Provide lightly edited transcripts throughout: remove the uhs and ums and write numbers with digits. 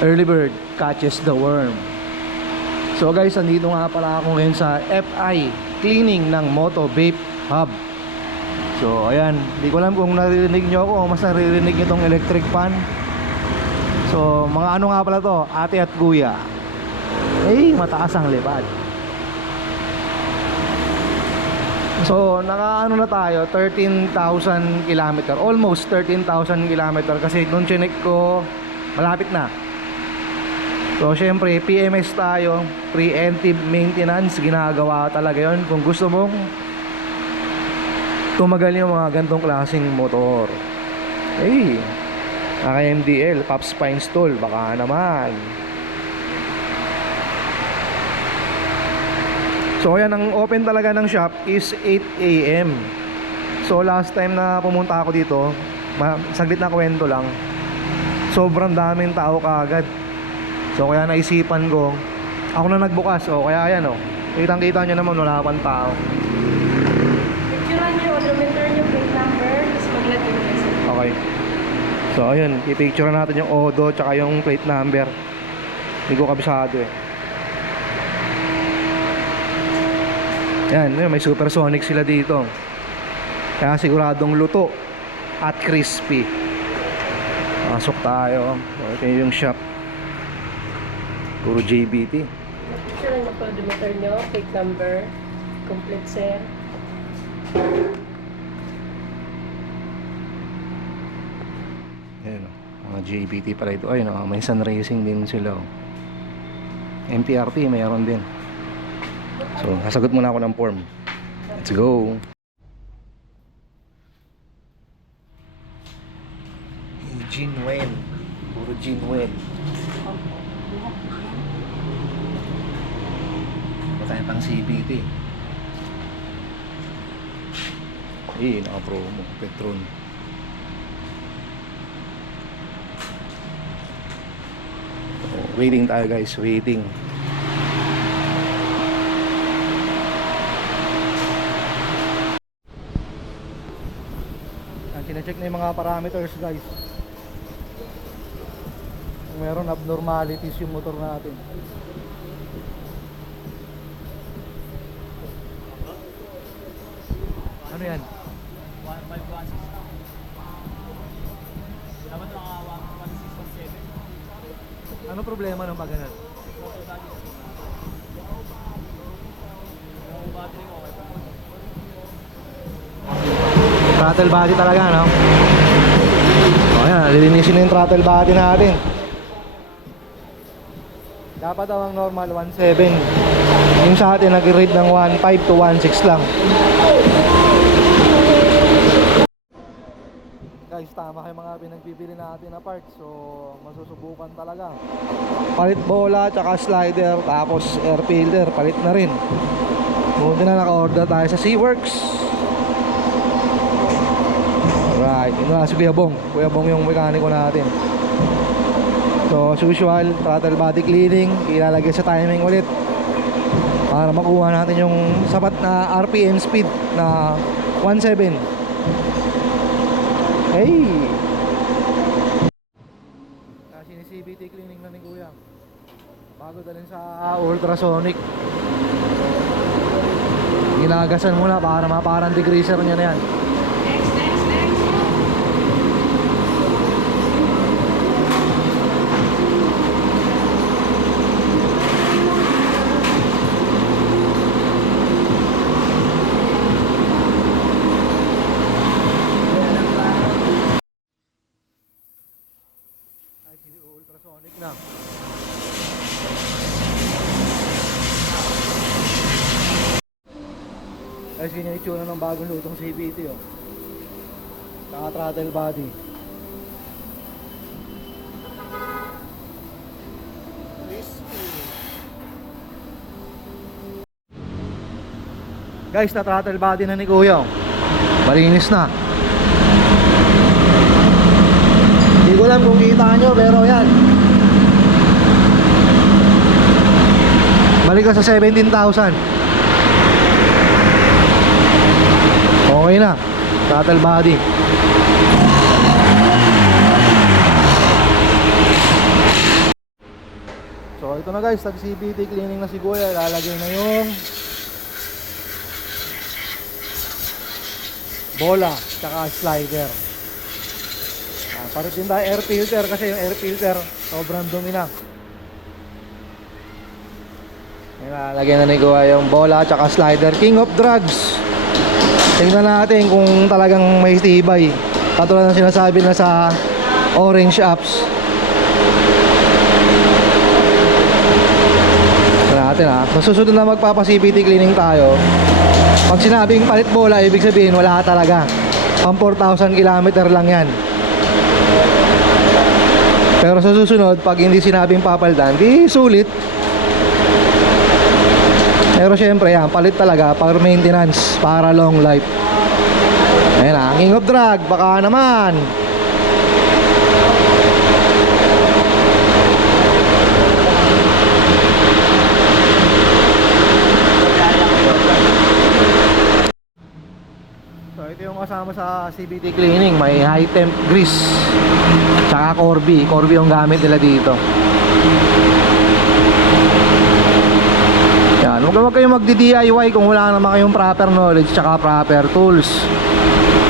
Early bird catches the worm. So guys, andito nga pala ako ngayon sa FI cleaning ng Moto Vape Hub. So ayan, hindi ko alam kung naririnig nyo ako o mas naririnig nyo itong electric fan. So mga ano nga pala to, ate at kuya. Eh, mataas ang lipad. So nakaano na tayo, 13,000 kilometer, almost 13,000 kilometer. Kasi nung chinek ko, malapit na. So syempre PMS tayo, preemptive maintenance, ginagawa talaga yon kung gusto mong tumagal yung mga gantong klaseng motor. Hey, naka MDL, Pops pa install, baka naman. So ayan, ang open talaga ng shop is 8 AM. So last time na pumunta ako dito, saglit na kwento lang, sobrang daming tao kaagad. So kaya naisipan ko, ako na nagbukas. O kaya ayan o, kitang kita nyo naman wala pang tao. Picturean nyo, odometer nyo, plate number, tapos maglagay nyo sa. Okay. So ayun, i-picture natin yung odo tsaka yung plate number. Hindi ko kabisado eh. Yan, may supersonic sila dito. Kaya siguradong luto at crispy. Pasok tayo. So, ito yung shop. Puro JBT. Picturean nyo po, odometer nyo, plate number, complete sir. Ayan o, mga JBT pala ito. Ayun o, may Sun Racing din sila o. MTRT mayroon din. So, kasagot muna ako ng form. Let's go. Eugene Wen. Puro Gene Wen. Tayo pang CBT. Eh, naka-promo Petron. Waiting tayo guys, waiting. Sina-check na yung mga parameters guys. Kung meron abnormalities yung motor natin. Ano yan? 1516. Dapat nakawa 1617. Ano problema ng pag ganun? Yung battery ko okay pa. Throttle body talaga, no? O yan, lilinisin na yung throttle body natin. Dapat daw ang normal 1.7. Yung sa atin nag-rate ng 1.5 to 1.6 lang. Guys, tama kayo mga pinagbibili natin na parts. So, masusubukan talaga. Palit bola, tsaka slider, tapos air filter, palit na rin. Buti na naka-order tayo sa SeaWorks. Alright, yun na si Kuya Bong. Kuya Bong yung mekaniko natin. So, as usual, throttle body cleaning, ilalagay sa timing ulit para makuha natin yung sapat na RPM speed na 1.7. Hey! Kasi ni CBT cleaning na ni Kuya bago dalhin sa ultrasonic. Ginagasan muna para maparang degreaser niya na yan. Ultrasonic na. Guys, ganyan yung itsura ng bagong lutong CBT oh. Naka-throttle body. Guys, na-throttle body na ni Kuya oh. Malinis na. Hindi ko alam kung kita nyo, pero yan, balik ka sa 17,000. Okay na, throttle body. So ito na guys, nag-CVT cleaning na si Kuya. Lalagay na yung bola tsaka slider. Parit din tayo air filter kasi yung air filter sobrang dumi na. Lalagyan na ni Kuya yung bola tsaka slider. King of drugs. Tingnan natin kung talagang may tibay. Katulad ng sinasabi na sa orange apps. Tingnan natin ha. Sa susunod na magpapa-CVT cleaning tayo, pag sinabing palit bola, ibig sabihin wala talaga. Pang 4,000 kilometer lang yan. Pero sa susunod, pag hindi sinabing papalitan, di sulit. Pero syempre yan, palit talaga para maintenance, para long life. Ayan na, king of drag, baka naman. So ito yung kasama sa CVT cleaning, may high temp grease tsaka Corby yung gamit nila dito. Yan, huwag kayong magdi-DIY kung wala naman kayong proper knowledge tsaka proper tools.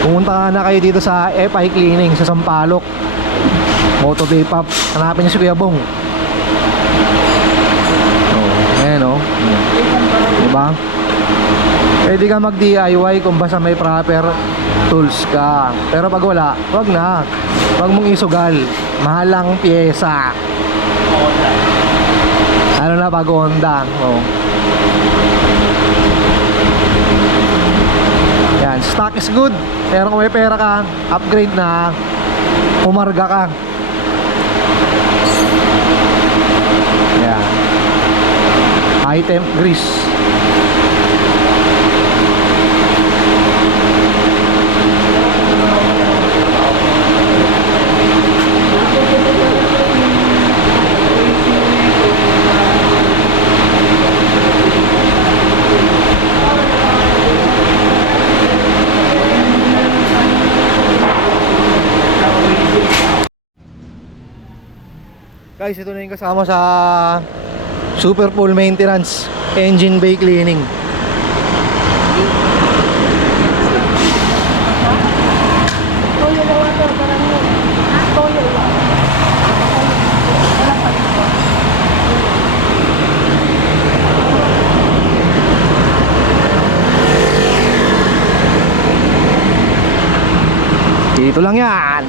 Pumunta na kayo dito sa FI Cleaning sa Sampaloc, Moto Vape Hub. Hanapin niyo si Kuya Bong. Oh, ayan oh. Diba? Pwede ka mag-DIY kung basta may proper tools ka. Pero pag wala, wag na. Wag mong isugal. Mahalang pyesa. Ano na pag Honda. Oh. Yan, stock is good. Pero kung may pera ka, upgrade na, umarga ka. Yan. High temp grease. Guys, ito na yung kasama sa super full maintenance engine bay cleaning. Toyo na water, parang yun. Toyo lang. Wala pa dito. Dito lang yan.